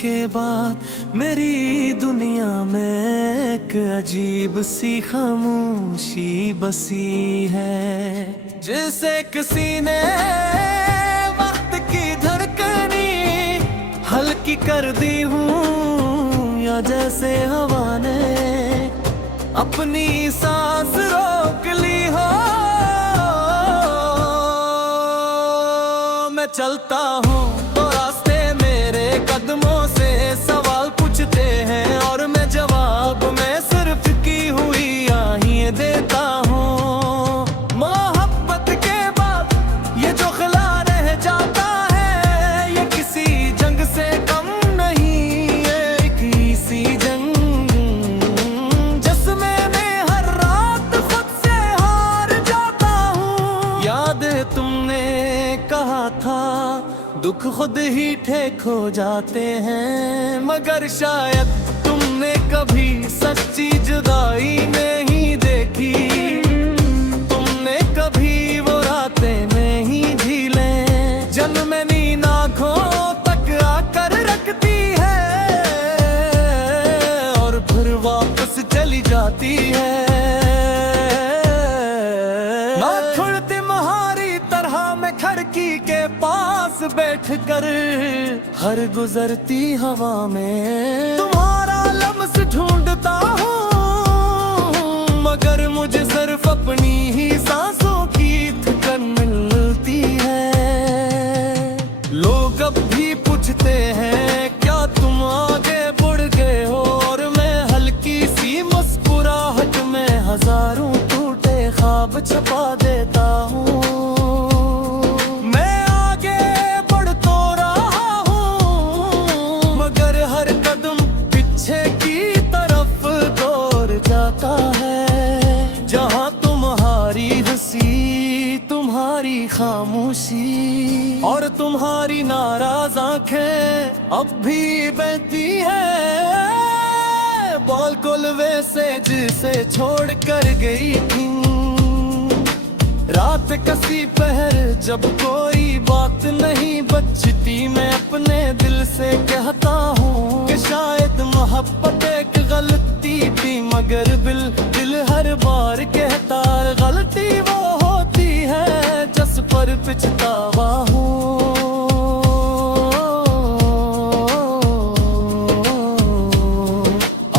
के बाद मेरी दुनिया में एक अजीब सी खामोशी बसी है, जिसे किसी ने वक्त की धड़कनी हल्की कर दी हूँ, या जैसे हवा ने अपनी सांस रोक ली हो। मैं चलता हूँ तो रास्ते मेरे कदमों से सवाल पूछते हैं, और मैं जवाब में सिर्फ की हुई आही देता हूँ। मोहब्बत के बाद ये जो खिला रह जाता है, ये किसी जंग से कम नहीं, एक सी जंग जिसमें मैं हर रात खुद से हार जाता हूँ। याद है तुमने कहा था दुख खुद ही ठीक हो जाते हैं, मगर शायद तुमने कभी सच्ची जुदाई नहीं देखी। तुमने कभी वो रातें नहीं झीले जन्म नींद आँखों तक आकर रखती है, और फिर वापस चली जाती है। खिड़की के पास बैठकर हर गुजरती हवा में तुम्हारा लम्स ढूंढता हूँ, मगर मुझे सिर्फ अपनी ही सांसों की थकन मिलती है। लोग अब भी पूछते हैं क्या तुम आगे बढ़ गए हो, और मैं हल्की सी मुस्कुराहट में हजारों टूटे ख्वाब छुपा देता हूँ। तुम्हारी खामोशी और तुम्हारी नाराज आंखें अब भी बहती है, बोल कुलवे से जिसे छोड़ कर गई थी। रात कसी पहर जब कोई बात नहीं बचती, मैं अपने दिल से कहता हूँ कि शायद मोहब्बत एक गलती थी, मगर दिल हर बार कहता गलती वो होती है जिस पर पछतावा हूँ।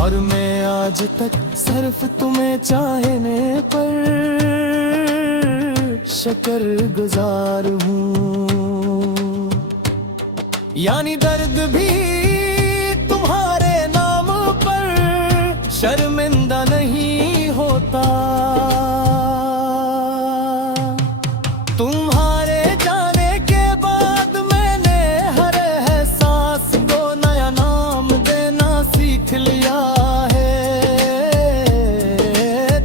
और मैं आज तक सिर्फ तुम्हें चाहने पर शुक्रगुजार हूँ, यानी दर्द भी तुम्हारे नाम पर शर्मिंदा नहीं होता। तुम्हारे जाने के बाद मैंने हर एहसास को नया नाम देना सीख लिया है।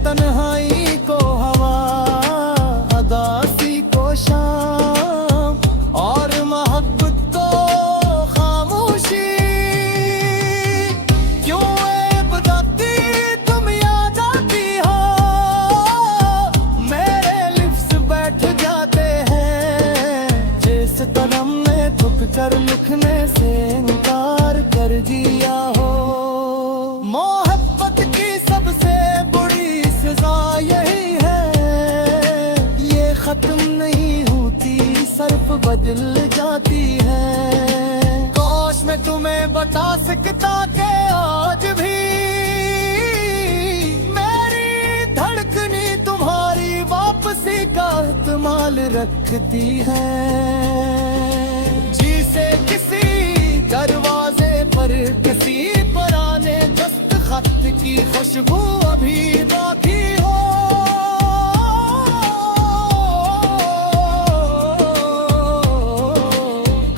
तन्हाई को हवा, अदासी को शाम, और मोहब्बत को खामोशी। क्यों ऐ बताती तुम याद आती हो, मेरे लिप्स बैठ जाते हैं जिस तरह में थुक कर लिखने से इनकार कर दिया हो। मोहब्बत की सबसे बड़ी सजा यही है, ये खत्म नहीं होती सिर्फ बदल जाती है। काश मैं तुम्हें बता सकता कि आज भी मेरी धड़कनी तुम्हारी वापसी का इस्तेमाल रखती है। जिसे किसी दरवाजे पर किसी पुराने दस्तखत की खुशबू अभी बाकी हो।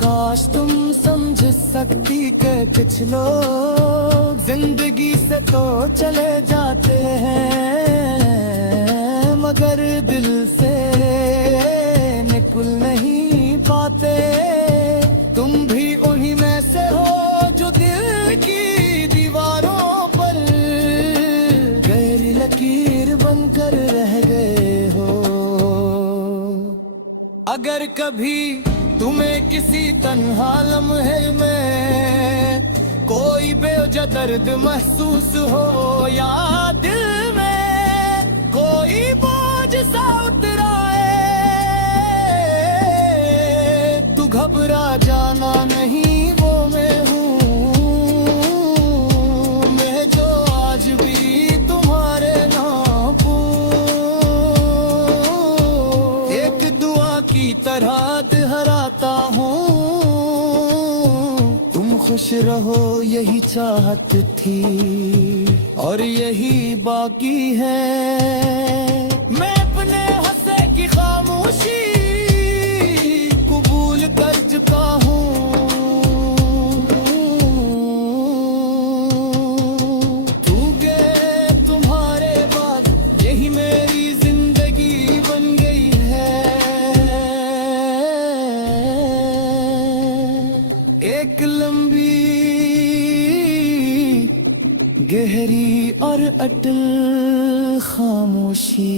काश तुम समझ सकती कि कुछ लोग जिंदगी से तो चले जाते हैं, मगर दिल से निकल नहीं पाते। तुम भी उन्हीं में से हो जो दिल की दीवारों पर गहरी लकीर बनकर रह गए हो। अगर कभी तुम्हें किसी तन्हा लम्हे में कोई बेवजह दर्द महसूस हो या दिल में कोई बोझ सा उतराए, तू घबरा जाना नहीं, वो मैं हूँ, मैं जो आज भी तुम्हारे नाम एक दुआ की तरह दोहराता हूँ। खुश रहो यही चाहत थी और यही बाकी है, मैं अपने हंसे की खामोशी कबूल कर चुका हूँ। तू गए तुम्हारे बाद यही मेरी जिंदगी बन गई है, एक लंबी गहरी और अटल खामोशी।